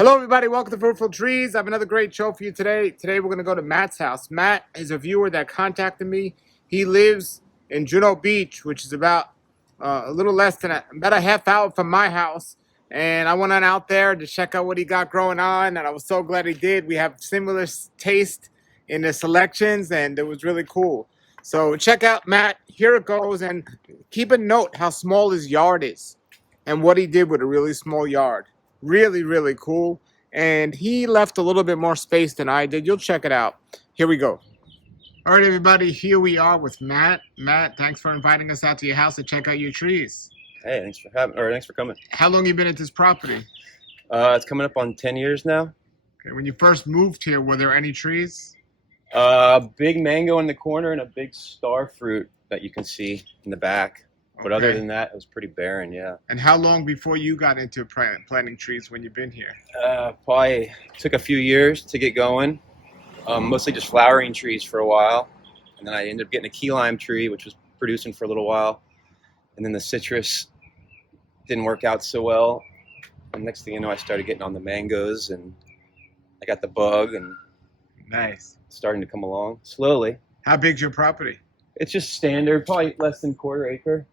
Hello, everybody. Welcome to Fruitful Trees. I have another great show for you today. Today, we're going to go to Matt's house. Matt is a viewer that contacted me. He lives in Juno Beach, which is about a little less than about a half hour from my house. And I went on out there to check out what he got growing on, and I was so glad he did. We have similar taste in the selections, and it was really cool. So check out Matt. Here it goes, and keep a note how small his yard is and what he did with a really small yard. Really, really cool. And he left a little bit more space than I did. You'll check it out. Here we go. All right, everybody. Here we are with Matt. Matt, thanks for inviting us out to your house to check out your trees. Hey, thanks for coming. How long you been at this property? It's coming up on 10 years now. Okay, when you first moved here, were there any trees? Big mango in the corner and a big star fruit that you can see in the back. But other than that, it was pretty barren, yeah. And how long before you got into planting trees when you've been here? Probably took a few years to get going. Mostly just flowering trees for a while. And then I ended up getting a key lime tree, which was producing for a little while. And then the citrus didn't work out so well. And next thing you know, I started getting on the mangoes, and I got the bug, and nice. Starting to come along slowly. How big's your property? It's just standard, probably less than quarter acre.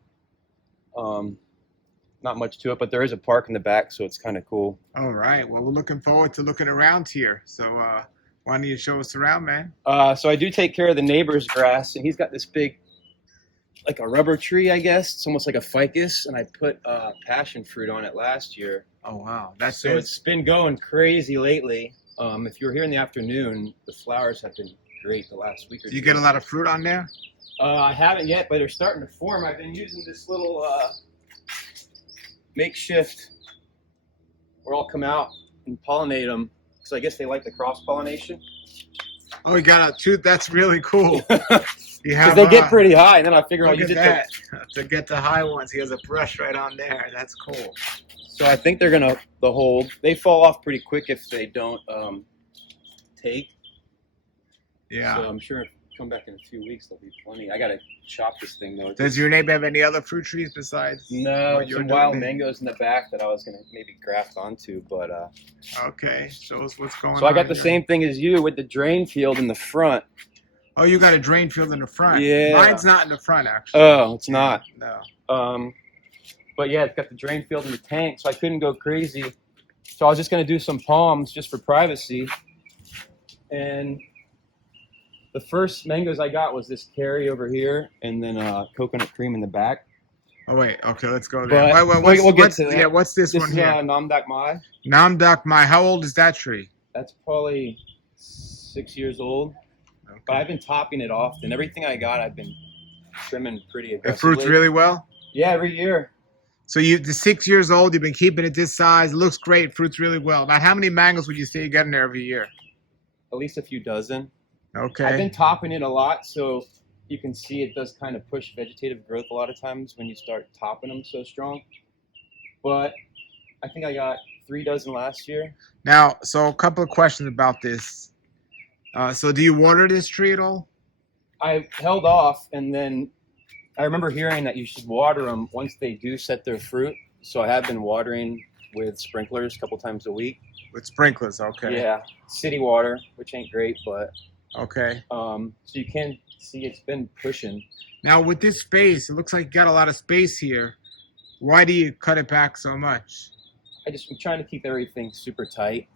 Not much to it, but there is a park in the back, so it's kind of cool. All right. Well, we're looking forward to looking around here. So why don't you show us around, man? So I do take care of the neighbor's grass, and he's got this big, like a rubber tree, I guess. It's almost like a ficus, and I put passion fruit on it last year. Oh, wow. It's been going crazy lately. If you're here in the afternoon, the flowers have been great the last week or two. Do you get a lot of fruit on there? I haven't yet, but they're starting to form. I've been using this little makeshift where I'll come out and pollinate them, because I guess they like the cross-pollination. Oh, you got a tooth. That's really cool. Because they get pretty high, and then I figure I'll use it to get the high ones. He has a brush right on there. That's cool. So I think they're going to hold. They fall off pretty quick if they don't take. Yeah. So I'm sure come back in a few weeks, there'll be plenty. I gotta chop this thing though. Does your neighbor have any other fruit trees besides? No, some wild mangoes in the back that I was gonna maybe graft onto, but okay, show us what's going on. So I got the same thing as you with the drain field in the front. Oh, you got a drain field in the front. Yeah. Mine's not in the front, actually. Oh, it's not. No. But yeah, it's got the drain field in the tank, so I couldn't go crazy. So I was just gonna do some palms just for privacy. And the first mangoes I got was this carry over here, and then coconut cream in the back. Oh wait, okay, let's go there. We'll get to that. Yeah, what's this one here? This is Namdak Mai. Namdak Mai. How old is that tree? That's probably 6 years old. Okay. But I've been topping it often. Everything I got, I've been trimming pretty aggressively. It fruits really well? Yeah, every year. So the 6 years old, you've been keeping it this size. It looks great. Fruits really well. About how many mangoes would you say you get in there every year? At least a few dozen. Okay. I've been topping it a lot, so you can see it does kind of push vegetative growth a lot of times when you start topping them so strong. But I think I got 3 dozen last year. Now, so a couple of questions about this. So do you water this tree at all? I held off, and then I remember hearing that you should water them once they do set their fruit. So I have been watering with sprinklers a couple times a week. With sprinklers, okay. Yeah, city water, which ain't great, but okay. So you can see it's been pushing. Now with this space, it looks like you got a lot of space here. Why do you cut it back so much? I'm trying to keep everything super tight.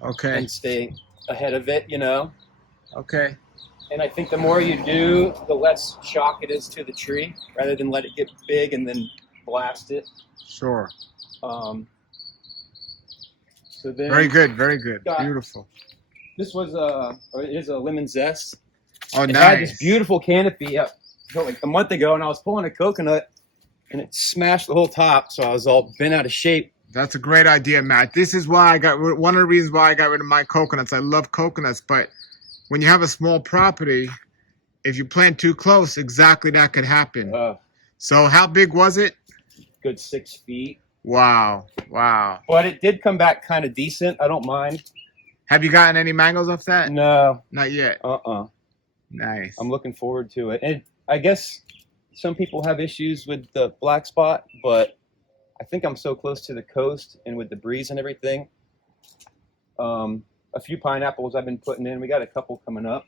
Okay. And stay ahead of it, you know. Okay. And I think the more you do, the less shock it is to the tree, rather than let it get big and then blast it. Sure. So then very good, very good. Beautiful. This was it is a lemon zest. Oh, it nice. Had this beautiful canopy up like a month ago, and I was pulling a coconut, and it smashed the whole top, so I was all bent out of shape. That's a great idea, Matt. This is why I got one of the reasons why I got rid of my coconuts. I love coconuts, but when you have a small property, if you plant too close, exactly that could happen. So how big was it? Good 6 feet. Wow, wow. But it did come back kind of decent. I don't mind. Have you gotten any mangoes off that? No. Not yet. Nice. I'm looking forward to it. And I guess some people have issues with the black spot, but I think I'm so close to the coast and with the breeze and everything, A few pineapples I've been putting in. We got a couple coming up.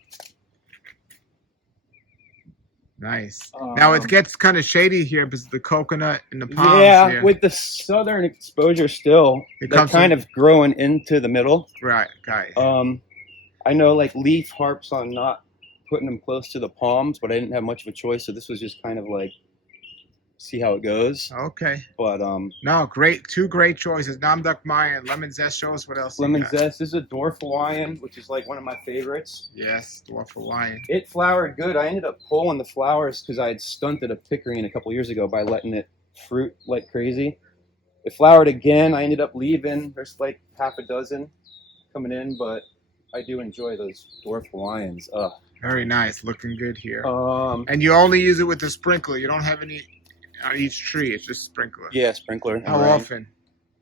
Nice. Now it gets kind of shady here because of the coconut and the palms Yeah, here. with the southern exposure still, they're kind of growing into the middle. Right, got it. I know like Leaf harps on not putting them close to the palms, but I didn't have much of a choice, so this was just kind of like see how it goes. Okay. But no, great, two great choices. Namduk Mayan, lemon zest. Show us what else. Lemon zest. This is a dwarf Hawaiian, which is like one of my favorites. Yes, dwarf Hawaiian. It flowered good. I ended up pulling the flowers because I had stunted a pickerine a couple years ago by letting it fruit like crazy. It flowered again. I ended up leaving. There's like half a dozen coming in, but I do enjoy those dwarf Hawaiians. Very nice, looking good here. And you only use it with the sprinkler. You don't have any on each tree. It's just sprinkler. Yeah, sprinkler. How often?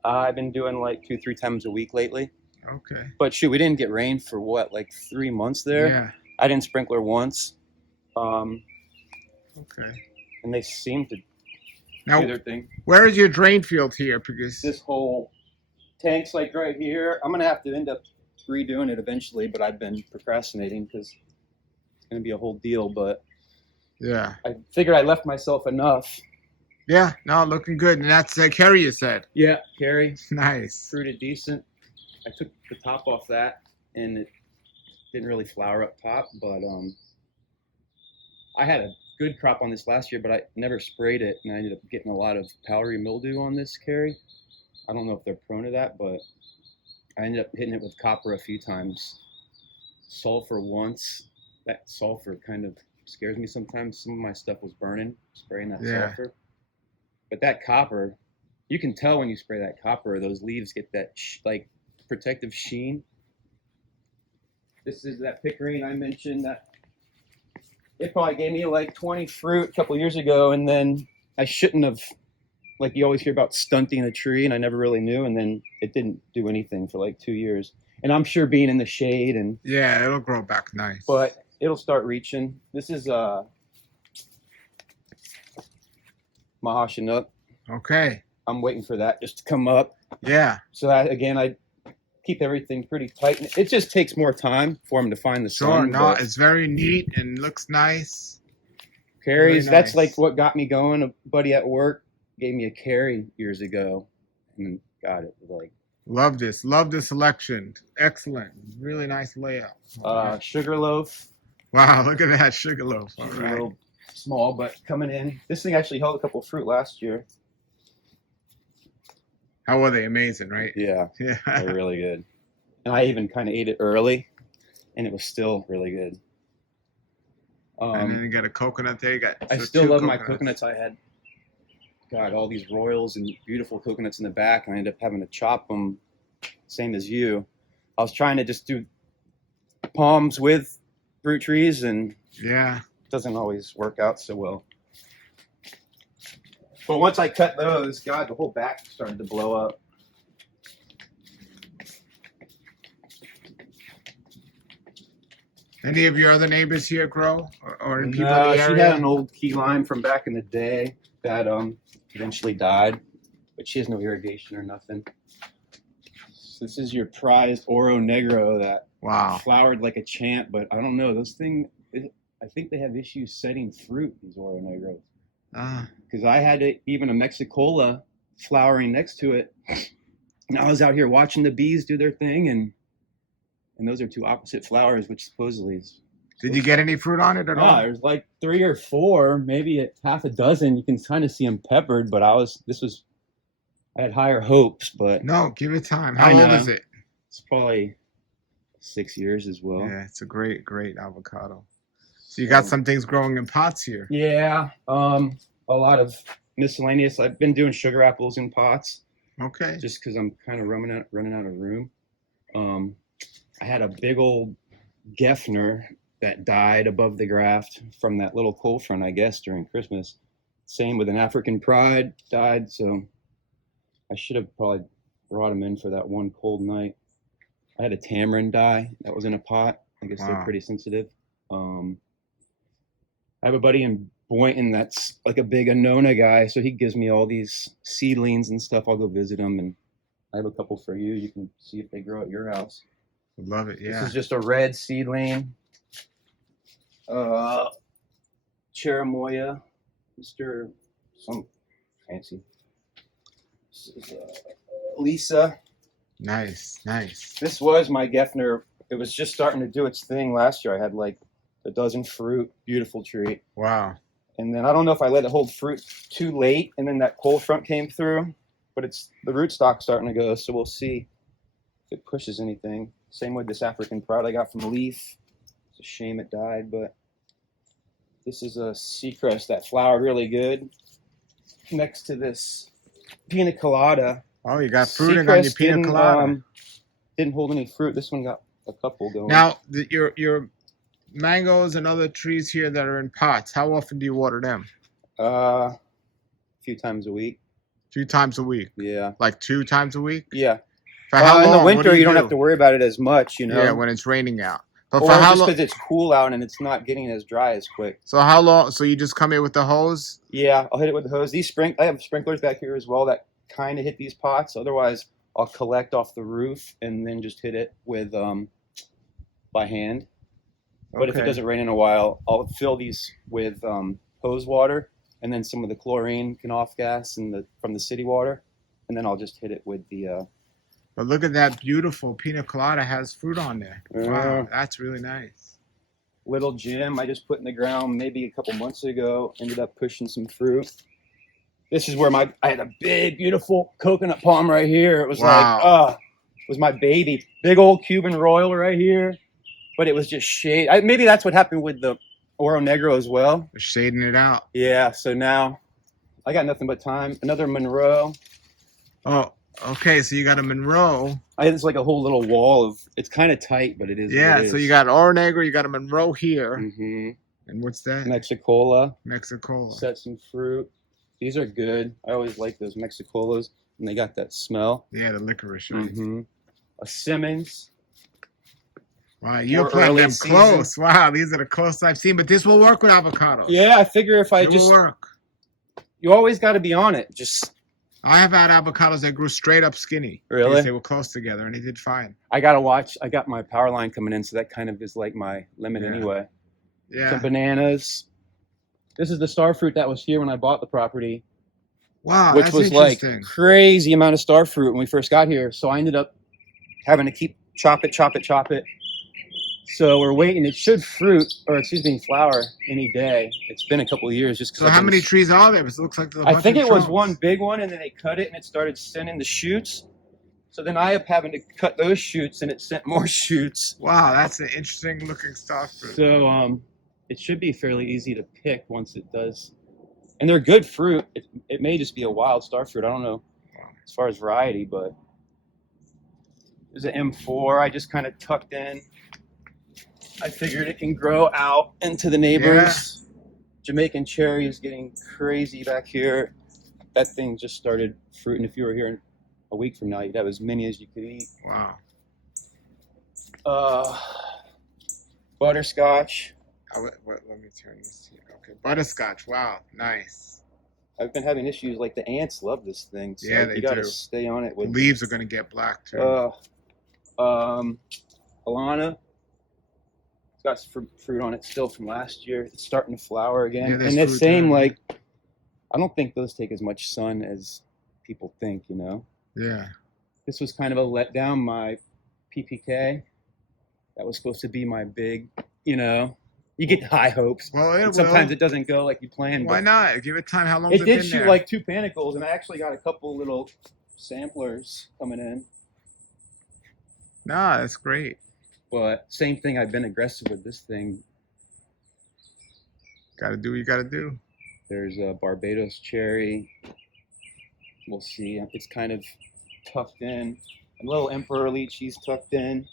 I've been doing like 2-3 times a week lately. Okay. But shoot, we didn't get rain for what, like 3 months there? Yeah. I didn't sprinkler once. Okay. And they seem to now, do their thing. Where is your drain field here? Because this whole tank's like right here. I'm going to have to end up redoing it eventually, but I've been procrastinating because it's going to be a whole deal. But yeah, I figured I left myself enough. Yeah, no, looking good. And that's Kerry, you said. Yeah, Kerry. Nice. Fruited decent. I took the top off that, and it didn't really flower up top, but I had a good crop on this last year, but I never sprayed it, and I ended up getting a lot of powdery mildew on this Kerry. I don't know if they're prone to that, but I ended up hitting it with copper a few times. Sulfur once. That sulfur kind of scares me sometimes. Some of my stuff was burning, spraying that sulfur. But that copper, you can tell when you spray that copper, those leaves get that like protective sheen. This is that pickerine I mentioned that it probably gave me like 20 fruit a couple years ago, and then I shouldn't have, like you always hear about stunting a tree, and I never really knew, and then it didn't do anything for like 2 years. And I'm sure being in the shade and yeah, it'll grow back nice. But it'll start reaching. This is Maha Chinook. Okay. I'm waiting for that just to come up. Yeah. So that, again, I keep everything pretty tight. It just takes more time for them to find the sun. No, it's very neat and looks nice. Carries, nice. That's like what got me going. A buddy at work gave me a carry years ago, and got it. Like, love this selection. Excellent, really nice layout. Sugarloaf. Wow, look at that sugarloaf. All right. A little small, but coming in. This thing actually held a couple of fruit last year. How were they? Amazing, right? Yeah. Yeah. They're really good. And I even kind of ate it early, and it was still really good. And then you got a coconut there. I still love my coconuts. I had all these royals and beautiful coconuts in the back, and I ended up having to chop them, same as you. I was trying to just do palms with fruit trees, and yeah, it doesn't always work out so well. But once I cut those, God, the whole back started to blow up. Any of your other neighbors here grow or in people in the area? She had an old key lime from back in the day that eventually died, but she has no irrigation or nothing. So this is your prized Oro Negro that flowered like a champ, but I don't know, those things, I think they have issues setting fruit, these Oro Negros. Because I had even a Mexicola flowering next to it, and I was out here watching the bees do their thing, and those are two opposite flowers, which supposedly is. Did you get any fruit on it at all? There's like 3 or 4, maybe half a dozen. You can kind of see them peppered, but I had higher hopes, but. No, give it time. How old is it? It's probably 6 years as well. Yeah, it's a great, great avocado. So you got some things growing in pots here. Yeah, a lot of miscellaneous. I've been doing sugar apples in pots. Okay. Just because I'm kind of running out of room. I had a big old Geffner that died above the graft from that little cold front, I guess, during Christmas. Same with an African Pride, died, so I should have probably brought him in for that one cold night. I had a tamarind die that was in a pot. I guess they're pretty sensitive. I have a buddy in Boynton that's like a big Annona guy, so he gives me all these seedlings and stuff. I'll go visit him, and I have a couple for you. You can see if they grow at your house. Love it. Yeah. This is just a red seedling. Cherimoya, Mr. Some fancy. This is Lisa. Nice. Nice. This was my Geffner. It was just starting to do its thing last year. I had like a dozen fruit. Beautiful tree. Wow. And then I don't know if I let it hold fruit too late, and then that cold front came through. But it's the rootstock's starting to go, so we'll see if it pushes anything. Same with this African Pride I got from Leaf. It's a shame it died, but this is a Seacrest that flowered really good. Next to this Pina Colada. Oh, you got fruiting on your Pina Colada. Didn't hold any fruit. This one got a couple going. Now, your mangoes and other trees here that are in pots, how often do you water them? A few times a week. 2 times a week? Yeah. Like 2 times a week? Yeah. For how long? In the winter, you you don't have to worry about it as much, you know? Yeah, when it's raining out. But or for how just long? because it's cool out and it's not getting as dry as quick. So how long? So you just come in with the hose? Yeah, I'll hit it with the hose. I have sprinklers back here as well that kind of hit these pots. Otherwise, I'll collect off the roof and then just hit it with by hand. But if it doesn't rain in a while, I'll fill these with hose water and then some of the chlorine off gas and from the city water, and then I'll just hit it with the. But look at that beautiful Pina Colada has fruit on there. Wow, that's really nice. Little Jim I just put in the ground maybe a couple months ago, ended up pushing some fruit. This is where I had a big, beautiful coconut palm right here. It was it was my baby. Big old Cuban Royal right here. But it was just shade. Maybe that's what happened with the Oro Negro as well. They're shading it out. Yeah, so now I got nothing but time. Another Monroe. Oh, okay, so you got a Monroe. It's like a whole little wall of, it's kind of tight, but it is. Yeah, what it is. So you got Oro Negro, you got a Monroe here. Mm-hmm. And what's that? Mexicola. Mexicola. Set some fruit. These are good. I always like those Mexicolas, and they got that smell. Yeah, the licorice, right? Mm-hmm. A Simmons. Wow, you're playing them close. Wow, these are the closest I've seen. But this will work with avocados. Yeah, I figure if it will work. You always got to be on it. I have had avocados that grew straight up skinny. Really? They were close together, and they did fine. I got to watch. I got my power line coming in, so that kind of is like my limit anyway. Yeah. Some bananas. This is the star fruit that was here when I bought the property. Wow, which was like crazy amount of star fruit when we first got here. So I ended up having to chop it. So we're waiting. It should flower any day. It's been a couple of years just because. So how many trees are there? It looks like I think it was one big one, and then they cut it, and it started sending the shoots. So then I up having to cut those shoots, and it sent more shoots. Wow, that's an interesting looking star fruit. So it should be fairly easy to pick once it does. And they're good fruit. It may just be a wild star fruit. I don't know as far as variety, but there's an M4 I just kind of tucked in. I figured it can grow out into the neighbors. Yeah. Jamaican cherry is getting crazy back here. That thing just started fruiting. If you were here a week from now, you'd have as many as you could eat. Wow. Butterscotch. Let me turn this here. Okay, butterscotch. Wow, nice. I've been having issues. Like the ants love this thing. So yeah, they you gotta do. Stay on it. With the leaves are gonna get black too. Alana. It's got fruit on it still from last year. It's starting to flower again. Yeah, and the same like, I don't think those take as much sun as people think. You know. Yeah. This was kind of a letdown. My PPK. That was supposed to be my big. You know. You get high hopes. Well, sometimes it doesn't go like you planned. Why not? Give it time. How long it has it did been shoot there? like 2 panicles, and I actually got a couple little samplers coming in. Nah, that's great. But same thing. I've been aggressive with this thing. Got to do what you got to do. There's a Barbados cherry. We'll see. It's kind of tucked in. A little Emperor lychee's tucked in.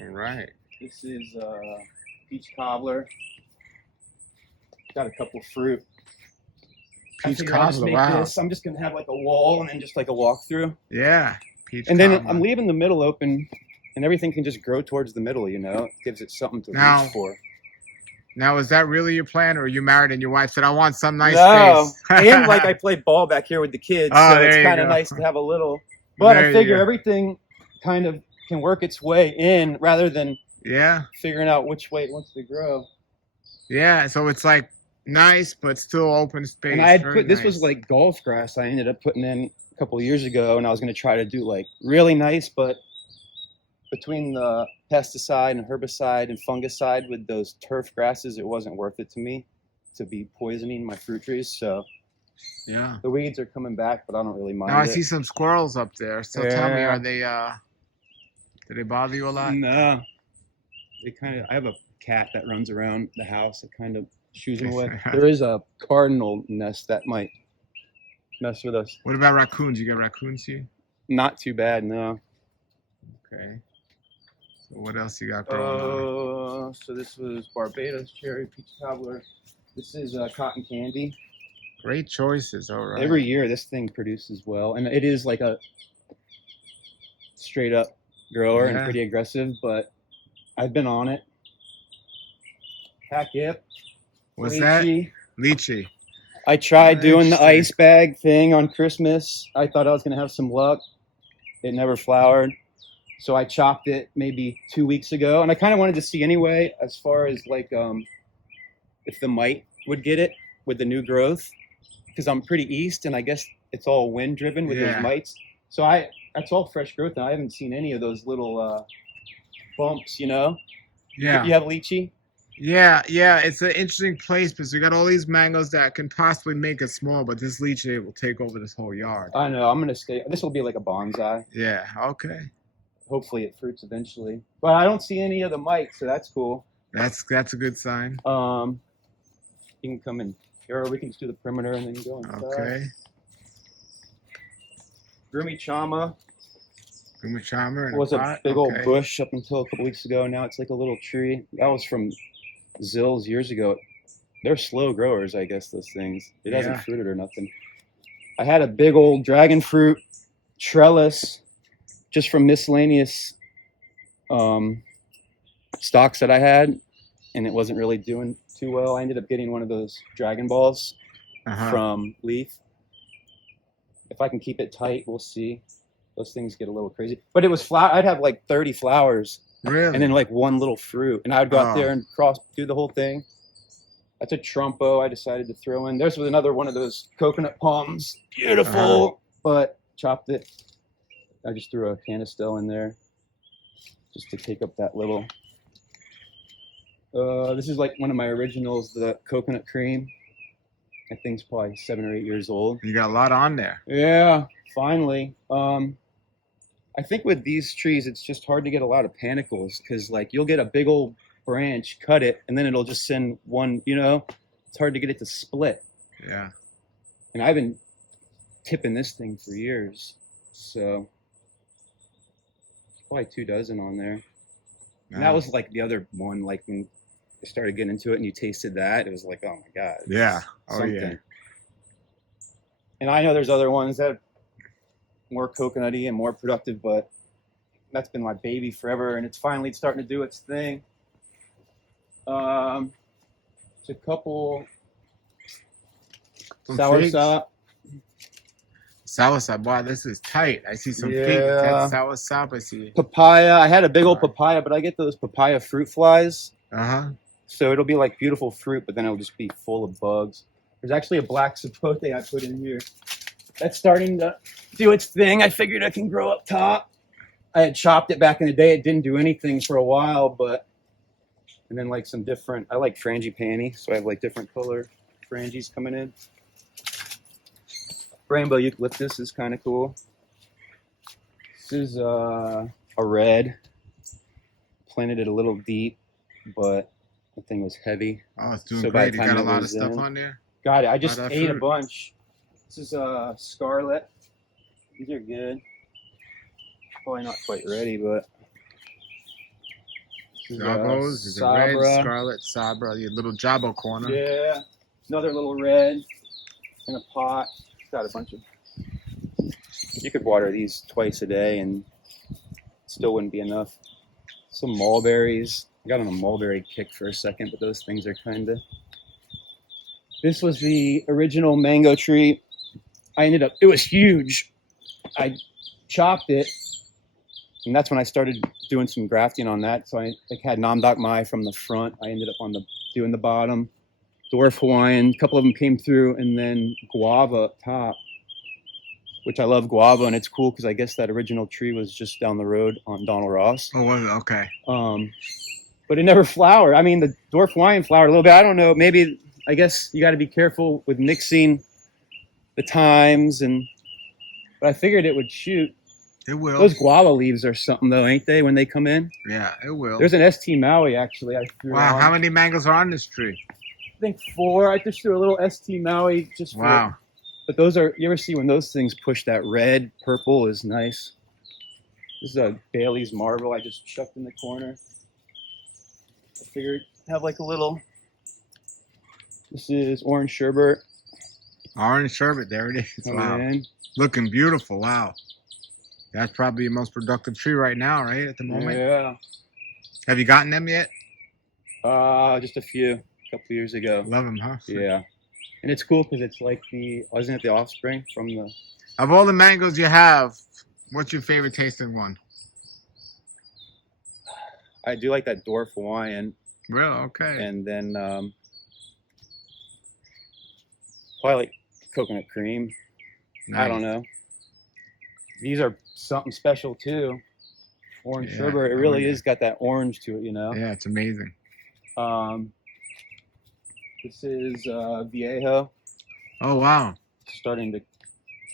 All right. This is peach cobbler. Got a couple fruit. Peach cobbler, wow. I'm just going to have like a wall and then just like a walkthrough. Yeah. Peach and then cobbler. I'm leaving the middle open and everything can just grow towards the middle, you know? It gives it something to reach for. Now, is that really your plan, or are you married and your wife said, I want some nice space? No. And like I play ball back here with the kids, so it's kind of nice to have a little But There I you figure go. everything kind of can work its way in rather than Yeah. figuring out which way it wants to grow. Yeah. So it's like nice, but still open And I space. had Very put, this was nice. like golf grass I ended up putting in a couple of years ago, and I was going to try to do like really nice, but between the pesticide and herbicide and fungicide with those turf grasses, it wasn't worth it to me to be poisoning my fruit trees. So Yeah. the weeds are coming back, but I don't really Now I mind see it. some squirrels up there. So tell me, are Yeah, they do they bother you a lot? no, they kind of. I have a cat that runs around the house that kind of shoos them away. There is a cardinal nest that might mess with us. What about raccoons? You get raccoons here? Not too bad, no. Okay. So what else you got growing on? So this was Barbados cherry peach cobbler. This is cotton candy. Great choices. All right. Every year this thing produces well, and it is like a straight up grower and Yeah. pretty aggressive, but I've been on it. Hackip, What's that? lychee. Lychee. I tried doing the Interesting. ice bag thing on Christmas. I thought I was gonna have some luck. It never flowered. So I chopped it maybe 2 weeks ago, and I kind of wanted to see anyway, as far as like if the mite would get it with the new growth, because I'm pretty east, and I guess it's all wind driven with Yeah. those mites. So that's all fresh growth, and I haven't seen any of those little bumps. You know? Yeah. You have lychee? Yeah, yeah, it's an interesting place because we got all these mangoes that can possibly make it small, but this lychee will take over this whole yard. I know. I'm gonna stay. This will be like a bonsai. Yeah, okay. Hopefully, it fruits eventually. But I don't see any of the mites, so that's cool. That's a good sign. You can come in here, or we can just do the perimeter and then go inside. Okay. Groomy Chama Guma charmer and was a pot. big old Okay. bush up until a couple weeks ago. Now it's like a little tree. That was from Zills years ago. They're slow growers, I guess, those things. It hasn't Yeah. fruited or nothing. I had a big old dragon fruit trellis just from miscellaneous stocks that I had, and it wasn't really doing too well. I ended up getting one of those Dragon Balls Uh-huh. from Leaf. If I can keep it tight, we'll see. Those things get a little crazy. But it was flower. I'd have like 30 flowers Really? and then like one little fruit. And I would go out Oh. there and do the whole thing. That's a trumpo I decided to throw in. There's another one of those coconut palms. Beautiful. But chopped it. I just threw a canistel in there just to take up that little. This is like one of my originals, the coconut cream. That thing's probably 7 or 8 years old. You got a lot on there. Yeah, finally. I think with these trees, it's just hard to get a lot of panicles because, like, you'll get a big old branch, cut it, and then it'll just send one. You know, it's hard to get it to split. Yeah. And I've been tipping this thing for years, so probably 2 dozen on there. And that was like the other one. Like when I started getting into it, and you tasted that, it was like, oh my god. Yeah. Oh Something. yeah. And I know there's other ones that are more coconutty and more productive, but that's been my baby forever, and it's finally starting to do its thing. It's a couple Some sour figs? sop. Soursop. Wow, this is tight. I see some Yeah. pink. That's soursop. I see. Papaya. I had a big old Alright. papaya, but I get those papaya fruit flies. Uh-huh. So it'll be like beautiful fruit, but then it'll just be full of bugs. There's actually a black sapote I put in here. That's starting to do its thing. I figured I can grow up top. I had chopped it back in the day. It didn't do anything for a while, but and then like some different. I like frangipani, so I have like different color frangies coming in. Rainbow eucalyptus is kind of cool. This is a red. Planted it a little deep, but the thing was heavy. Oh, it's doing So by great. the You time got a it lot of was stuff in- on there. Got it. I just that ate a fruit. bunch. This is scarlet. These are good. Probably not quite ready, but this is, Jabos, is a red, Sabra. scarlet, sabra, your little jabo corner. Yeah, another little red in a pot. Got a bunch of. You could water these twice a day, and still wouldn't be enough. Some mulberries. I got on a mulberry kick for a second, but those things are kind of. This was the original mango tree. It was huge. I chopped it, and that's when I started doing some grafting on that. So I had Namdok Mai from the front. I ended up doing the bottom. Dwarf Hawaiian, a couple of them came through, and then guava up top, which I love guava, and it's cool because I guess that original tree was just down the road on Donald Ross. Oh, was it? Okay. But it never flowered. I mean, the Dwarf Hawaiian flowered a little bit. I don't know. Maybe, I guess you got to be careful with mixing the times, but I figured it would shoot. It will. Those guava leaves are something, though, ain't they, when they come in? Yeah, it will. There's an ST Maui, actually. I threw Wow, on. how many mangoes are on this tree? I think 4. I just threw a little ST Maui just for. Wow. But those are, you ever see when those things push that red, purple is nice. This is a Bailey's Marble I just chucked in the corner. I figured have like a little, this is orange sherbet. Orange sherbet, there it is. Wow. In. Looking beautiful, wow. That's probably your most productive tree right now, right, at the moment? Yeah. Have you gotten them yet? Just a couple years ago. Love them, huh? Yeah. And it's cool because it's like wasn't it the offspring from the... Of all the mangoes you have, what's your favorite tasting one? I do like that Dwarf Hawaiian. Real, okay. And then probably like coconut cream. Nice. I don't know. These are something special too. Orange sherbet. It really is got that orange to it, you know? Yeah, it's amazing. This is Viejo. Oh, wow. Starting to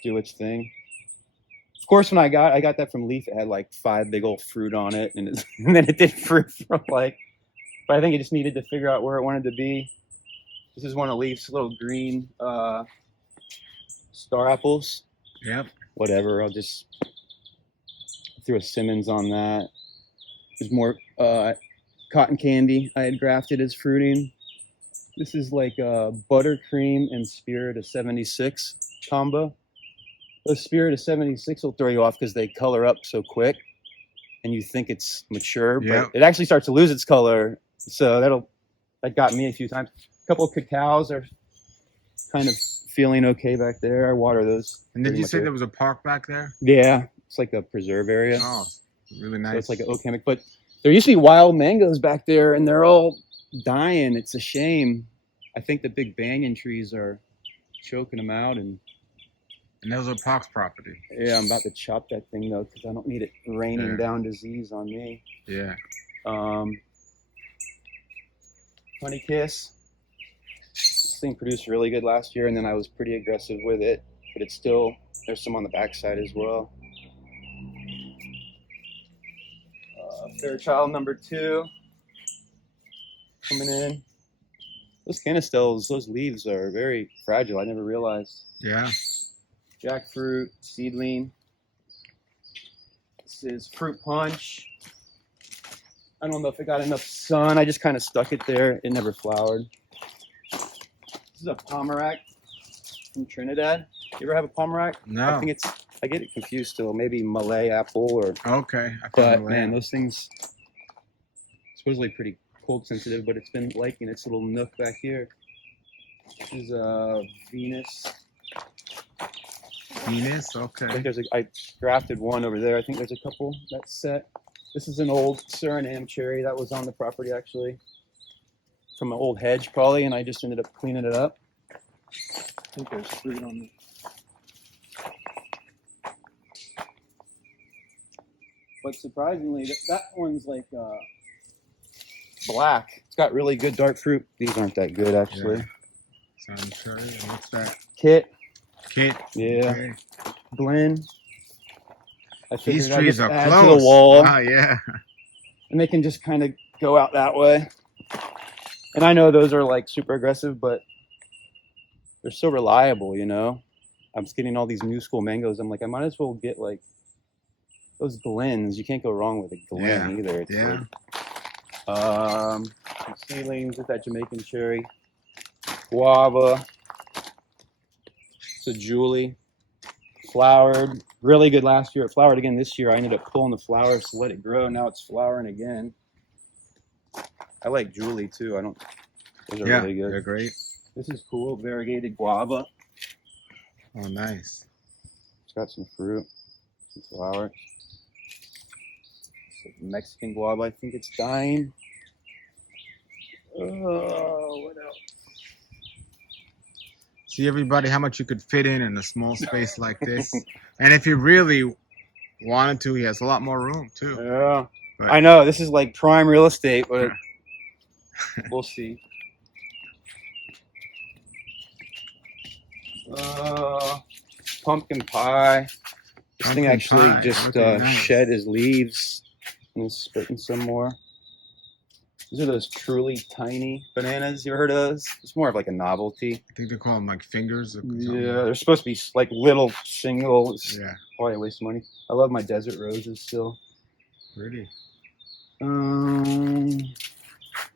do its thing. Of course, when I got that from Leaf, it had like 5 big old fruit on it, and then it did fruit for like, but I think it just needed to figure out where it wanted to be. This is one of Leaf's little green star apples. Yep. Whatever, I'll just threw a Simmons on that. There's more cotton candy I had grafted as fruiting. This is like a buttercream and Spirit of 76 combo. The Spirit of 76 will throw you off because they color up so quick and you think it's mature, but it actually starts to lose its color. So that got me a few times. A couple of cacaos are kind of feeling okay back there. I water those. And did you say there was a park back there? Yeah, it's like a preserve area. Oh, really nice. So it's like an oak hammock, but there used to be wild mangoes back there and they're all dying. It's a shame. I think the big banyan trees are choking them out, and those are Park's property. Yeah, I'm about to chop that thing though because I don't need it raining down disease on me. Yeah. Honey Kiss. This thing produced really good last year, and then I was pretty aggressive with it, but it's still, there's some on the backside as well. Fairchild number 2 coming in. Those canistels, those leaves are very fragile. I never realized. Yeah. Jackfruit, seedling. This is fruit punch. I don't know if it got enough sun. I just kind of stuck it there. It never flowered. This is a pomerac from Trinidad. You ever have a pomerac? No. I get it confused still. Maybe Malay apple or. Okay. But man, those things supposedly pretty cold sensitive, but it's been liking its little nook back here. This is Venus. Venus, okay. I think I grafted one over there. I think there's a couple that's set. This is an old Suriname cherry that was on the property actually, from an old hedge probably, and I just ended up cleaning it up. I think there's fruit on it. But surprisingly, that one's like black. It's got really good dark fruit. These aren't that good actually. Yeah. Sound cherry. What's that? Kit. Yeah. Okay. Blend. These trees are close. To the wall. Oh, yeah. And they can just kind of go out that way. And I know those are like super aggressive, but they're so reliable, you know? I'm just getting all these new school mangoes. I'm like, I might as well get like those Glens. You can't go wrong with a Glen either. It's some ceilings with that Jamaican cherry. Guava. It's a Julie. Flowered. Really good last year. It flowered again this year. I ended up pulling the flowers to let it grow. Now it's flowering again. I like Julie too. Those are really good. They're great. This is cool. Variegated guava. Oh, nice. It's got some fruit. Flower. Mexican guava, I think it's dying. Oh, what else? See, everybody, how much you could fit in a small space like this. And if you really wanted to, he has a lot more room too. Yeah. But, I know, this is like prime real estate, but we'll see. Pumpkin pie. This thing actually just shed his leaves and is spitting some more. These are those truly tiny bananas. You ever heard of those? It's more of like a novelty. I think they call them like fingers. Or Yeah, they're supposed to be like little singles. Yeah. Probably a waste of money. I love my desert roses still. Really?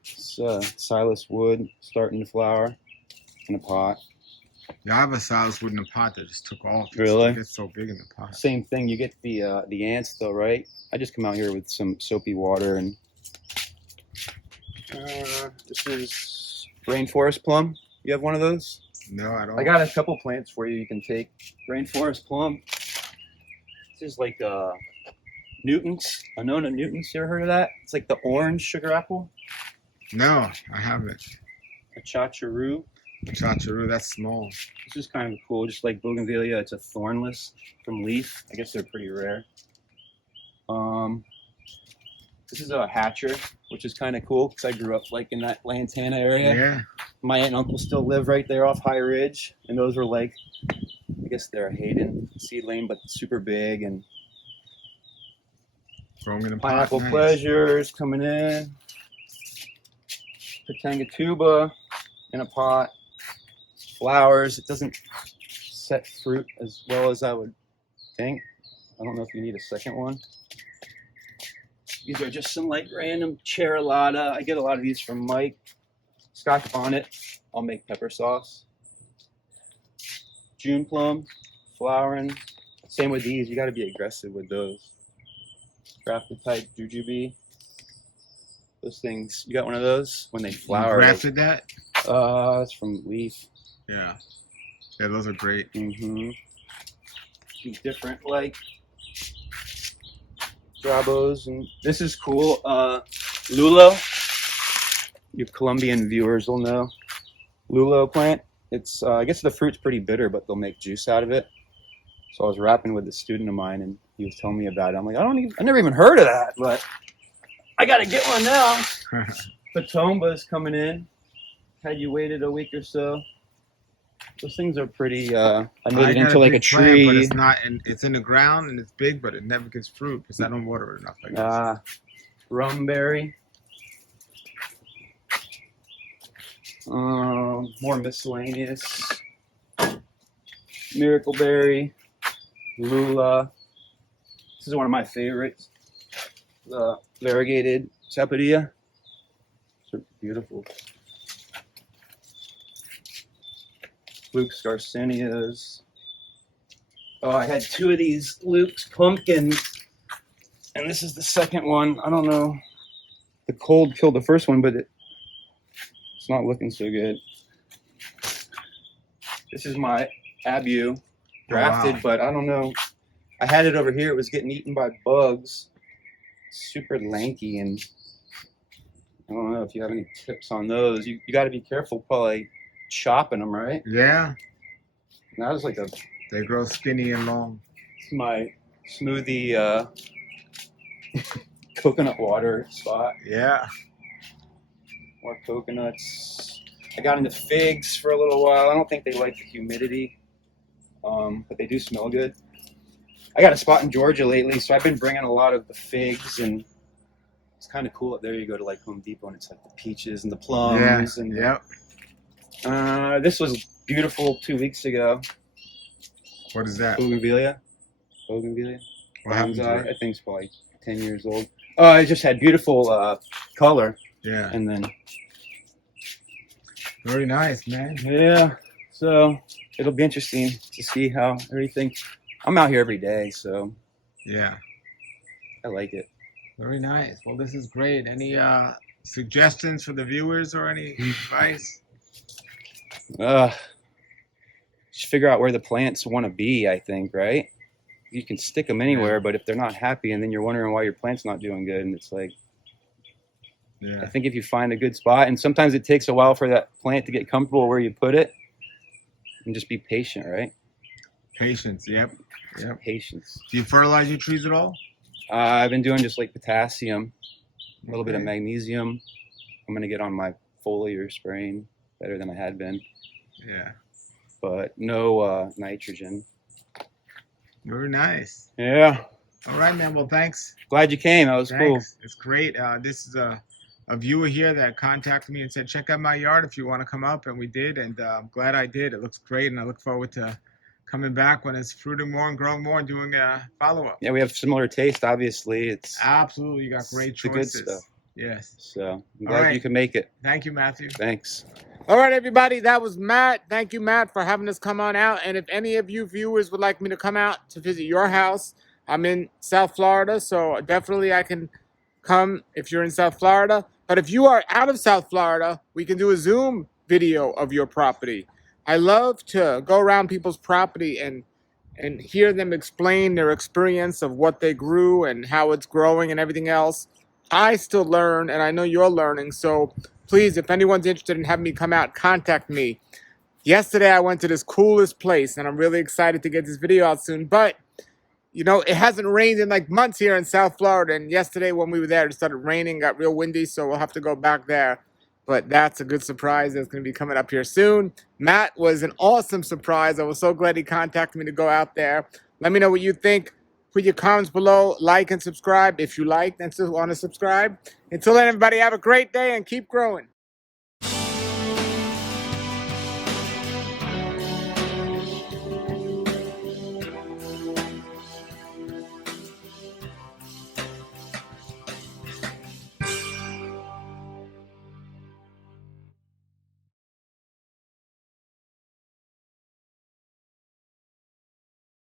It's Silas wood starting to flower in a pot. Yeah, I have a silas wood in a pot that just took off. Really? It gets so big in the pot. Same thing. You get the ants though, right? I just come out here with some soapy water and this is rainforest plum. You have one of those? No, I don't. I got a couple plants for you. You can take rainforest plum. This is like Newton's, Anona Newton's. You ever heard of that? It's like the orange sugar apple. No, I haven't. A chacharu. Chacharu, that's small. This is kind of cool, just like bougainvillea. It's a thornless from leaf. I guess they're pretty rare. This is a hatcher, which is kind of cool because I grew up like in that Lantana area. Yeah. My aunt and uncle still live right there off High Ridge, and those were like, I guess they're a Hayden seedling, but super big. And Growing in a pot. pineapple Nice. pleasures coming in. Pitanga in a pot. Flowers. It doesn't set fruit as well as I would think. I don't know if you need a second one. These are just some like random cherylata. I get a lot of these from Mike. Scotch bonnet. I'll make pepper sauce. June plum, flowering. Same with these. You got to be aggressive with those. Grafted type jujube. Those things. You got one of those when they flower. You grafted that? That's from leaf. Yeah. Yeah, those are great. Mm-hmm. Different like Brabos, and this is cool. Lulo. Your Colombian viewers will know. Lulo plant. It's I guess the fruit's pretty bitter, but they'll make juice out of it. So I was rapping with a student of mine, and he was telling me about it. I'm like, I never even heard of that, but I gotta get one now. Patomba's coming in. Had you waited a week or so? Those things are pretty. I made it into like a tree. Plant, but it's not, and it's in the ground and it's big, but it never gets fruit because I don't water it enough. I guess. Rumberry. More miscellaneous. Miracleberry. Lula. This is one of my favorites. The variegated sapodilla. These are beautiful. Luke's Garcinias. Oh, I had two of these Luke's pumpkins, and this is the second one. I don't know. The cold killed the first one, but it's not looking so good. This is my Abu grafted, wow. But I don't know. I had it over here. It was getting eaten by bugs. Super lanky, and I don't know if you have any tips on those. You got to be careful, probably chopping them, right? Yeah. And that was like They grow skinny and long. my smoothie coconut water spot. Yeah. More coconuts. I got into figs for a little while. I don't think they like the humidity, but they do smell good. I got a spot in Georgia lately, so I've been bringing a lot of the figs, and it's kind of cool up there. You go to like Home Depot, and it's like the peaches and the plums. Yeah. And yep. This was beautiful 2 weeks ago. What is that? Bougainvillea. Bougainvillea. What happened to I it? think it's probably 10 years old. It just had beautiful color. Yeah. And then, Very nice, man. yeah. So it'll be interesting to see how everything. I'm out here every day, so Yeah. I like it. Very nice. Well, this is great. Any suggestions for the viewers or any advice? Just figure out where the plants want to be, I think, right? you can stick them anywhere, but if they're not happy, and then you're wondering why your plant's not doing good, and it's like, I think if you find a good spot, and sometimes it takes a while for that plant to get comfortable where you put it, and just be patient, right? Patience. Yep. Patience. Do you fertilize your trees at all? I've been doing just like potassium, a little bit of magnesium. I'm gonna get on my foliar spraying better than I had been. Yeah. But no nitrogen. Very nice. Yeah. All right, man. Well, thanks. Glad you came. That was cool. It's great. This is a viewer here that contacted me and said, check out my yard if you want to come up. And we did. And I'm glad I did. It looks great. And I look forward to coming back when it's fruiting more and growing more and doing a follow-up. Yeah, we have similar taste, obviously. It's absolutely. You got great choices. The good stuff. Yes. So I'm glad you can make it. Thank you, Matthew. Thanks. All right, everybody. That was Matt. Thank you, Matt, for having us come on out. And if any of you viewers would like me to come out to visit your house, I'm in South Florida, so definitely I can come if you're in South Florida. But if you are out of South Florida, we can do a Zoom video of your property. I love to go around people's property and hear them explain their experience of what they grew and how it's growing and everything else. I still learn, and I know you're learning, so please, if anyone's interested in having me come out, contact me. Yesterday, I went to this coolest place, and I'm really excited to get this video out soon. But, you know, it hasn't rained in like months here in South Florida. And yesterday when we were there, it started raining, got real windy, so we'll have to go back there. But that's a good surprise that's going to be coming up here soon. Matt was an awesome surprise. I was so glad he contacted me to go out there. Let me know what you think. Put your comments below, like and subscribe if you liked and still want to subscribe. Until then, everybody, have a great day and keep growing.